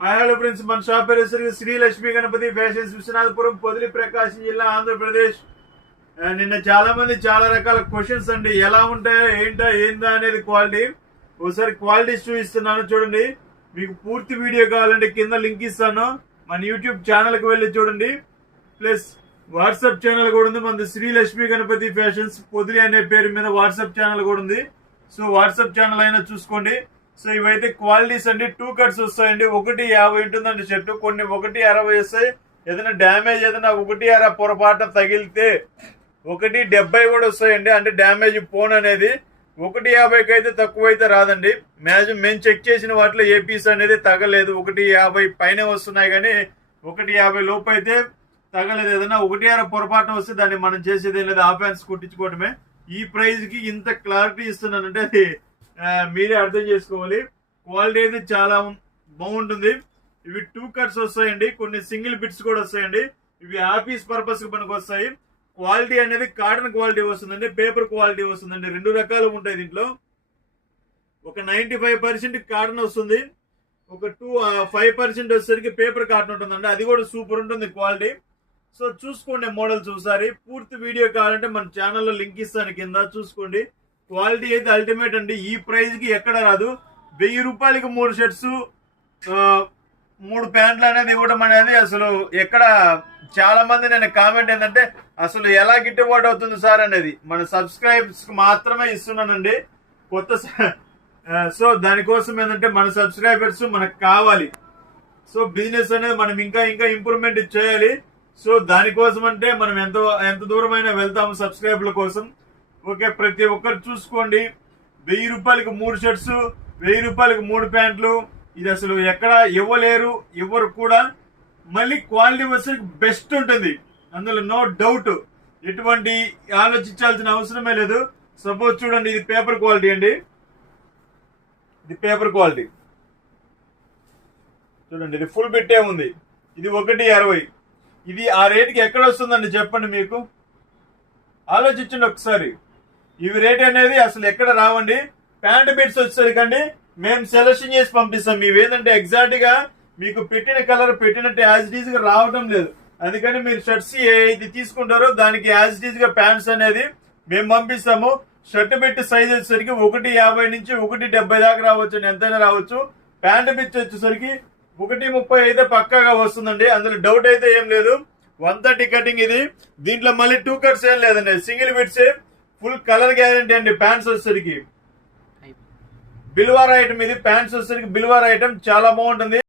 Hello friends, మన shop పేరు Shri Lakshmi Ganapati fashions, Viswanathapuram, Podili, ప్రకాశం జిల్లా, ఆంధ్రప్రదేశ్. నిన్న చాలా మంది చాలా రకాల క్వశ్చన్స్ అండి, ఎలా ఉంటాయో ఏందా అనేది క్వాలిటీ. ఒకసారి క్వాలిటీ చూపిస్తున్నాను చూడండి. మీకు పూర్తి వీడియో కావాలంటే కింద లింక్ ఇస్తాను, మన యూట్యూబ్ ఛానల్ కి వెళ్ళి చూడండి. ప్లస్ వాట్సాప్ ఛానల్ కూడా ఉంది మనది, శ్రీ లక్ష్మీ గణపతి ఫ్యాషన్స్ పొదిలి అనే పేరు మీద వాట్సాప్ ఛానల్ కూడా ఉంది. సో వాట్సాప్ ఛానల్ అయినా చూసుకోండి. సో ఇవైతే క్వాలిటీస్ అండి, 2 కట్స్ వస్తాయండి. 1.50 ఉంటుందండి షర్టు, కొన్ని 1.60 వస్తాయి. ఏదైనా డ్యామేజ్ ఏదైనా 1.60 పొరపాటు తగిలితే 1.70 కూడా వస్తాయండి. అంటే డ్యామేజ్ ఫోన్ అనేది 1.50కి అయితే తక్కువ అయితే రాదండి. మేము చెక్ చేసిన వాటిలో ఏ పీస్ అనేది తగలేదు. 1.50 పైన వస్తున్నాయి కానీ 1.50 లోపు అయితే తగలేదు. ఏదైనా 1.60 పొరపాటు వస్తే దాన్ని మనం చేసేది ఏం లేదు, హాఫ్ హ్యాండ్స్ కుట్టించుకోవడమే. ఈ ప్రైస్ కి ఇంత క్లారిటీ ఇస్తున్నానంటే అది మీరే అర్థం చేసుకోవాలి. క్వాలిటీ అయితే చాలా బాగుంటుంది. ఇవి 2 కట్స్ వస్తాయండి, కొన్ని సింగిల్ బిట్స్ కూడా వస్తాయండి. ఇవి ఆఫీస్ పర్పస్ కి మనకు వస్తాయి. క్వాలిటీ అనేది కాటన్ క్వాలిటీ వస్తుందండి, పేపర్ క్వాలిటీ వస్తుందండి. 2 రకాలు ఉంటాయి దీంట్లో. ఒక 95% కాటన్ వస్తుంది, ఒక 5% వచ్చేసరికి పేపర్ కాటన్ ఉంటుందండి. అది కూడా సూపర్ ఉంటుంది క్వాలిటీ. సో చూసుకోండి మోడల్స్ ఒకసారి. పూర్తి వీడియో కావాలంటే మన ఛానల్లో లింక్ ఇస్తాను కింద, చూసుకోండి. క్వాలిటీ అయితే అల్టిమేట్ అండి. ఈ ప్రైస్ కి ఎక్కడ రాదు. 1000 రూపాయలకి 3 షర్ట్స్ 3 ప్యాంట్లు అనేది ఇవ్వడం అనేది అసలు ఎక్కడ. చాలా మంది నేను కామెంట్ ఏంటంటే అసలు ఎలా గిట్టుబాటు అవుతుంది సార్ అనేది. మన సబ్స్క్రైబ్స్ మాత్రమే ఇస్తున్నానండి కొత్త. సో దానికోసం ఏంటంటే మన సబ్స్క్రైబర్స్ మనకు కావాలి. సో బిజినెస్ అనేది మనం ఇంకా ఇంప్రూవ్మెంట్ చేయాలి. సో దానికోసం అంటే మనం ఎంత దూరమైనా వెళ్తాము సబ్స్క్రైబర్ల కోసం. ఓకే, ప్రతి ఒక్కరు చూసుకోండి. 1000 రూపాయలకి 3 షర్ట్స్, 1000 రూపాయలకి 3 ప్యాంట్లు. ఇది అసలు ఎక్కడ ఇవ్వలేరు, ఇవ్వరు కూడా. మళ్ళీ క్వాలిటీ వచ్చేసరికి బెస్ట్ ఉంటుంది, అందులో నో డౌట్. ఎటువంటి ఆలోచించాల్సిన అవసరమే లేదు. సపోజ్ చూడండి, ఇది పేపర్ క్వాలిటీ అండి. ఇది పేపర్ క్వాలిటీ చూడండి, ఇది ఫుల్ బిట్టే ఉంది. ఇది 1.60. ఇది ఆ రేటుకి ఎక్కడ వస్తుందండి చెప్పండి మీకు, ఆలోచించండి ఒకసారి. ఇవి రేట్ అనేది అసలు ఎక్కడ రావండి. ప్యాంట్ బిట్స్ వచ్చేసరికండి మేము సెలెక్షన్ చేసి పంపిస్తాం. ఇవి ఏంటంటే ఎగ్జాక్ట్ గా మీకు పెట్టిన కలర్ పెట్టినట్టు యాజ్ ఇట్ ఈజ్ గా రావడం లేదు. అందుకని మీరు షర్ట్స్ ఏది తీసుకుంటారో దానికి యాజ్ ఇట్ ఈజ్ గా ప్యాంట్స్ అనేది మేము పంపిస్తాము. షర్ట్ బిట్ సైజ్ వచ్చేసరికి 1.50 నుంచి 1.70 దాకా రావచ్చు అండి, ఎంతైనా రావచ్చు. ప్యాంట్ బిట్స్ వచ్చేసరికి 1.30 అయితే పక్కాగా వస్తుందండి, అందులో డౌట్ అయితే ఏం లేదు. 130 కటింగ్ ఇది. దీంట్లో మళ్ళీ 2 కట్స్ ఏం లేదండి, single bits, full colour guarantee అండి. ప్యాంట్స్ వచ్చేసరికి బిల్వార్ ఐటమ్, ఇది ప్యాంట్స్ వచ్చేసరికి బిల్వార్ ఐటమ్ చాలా బాగుంటుంది.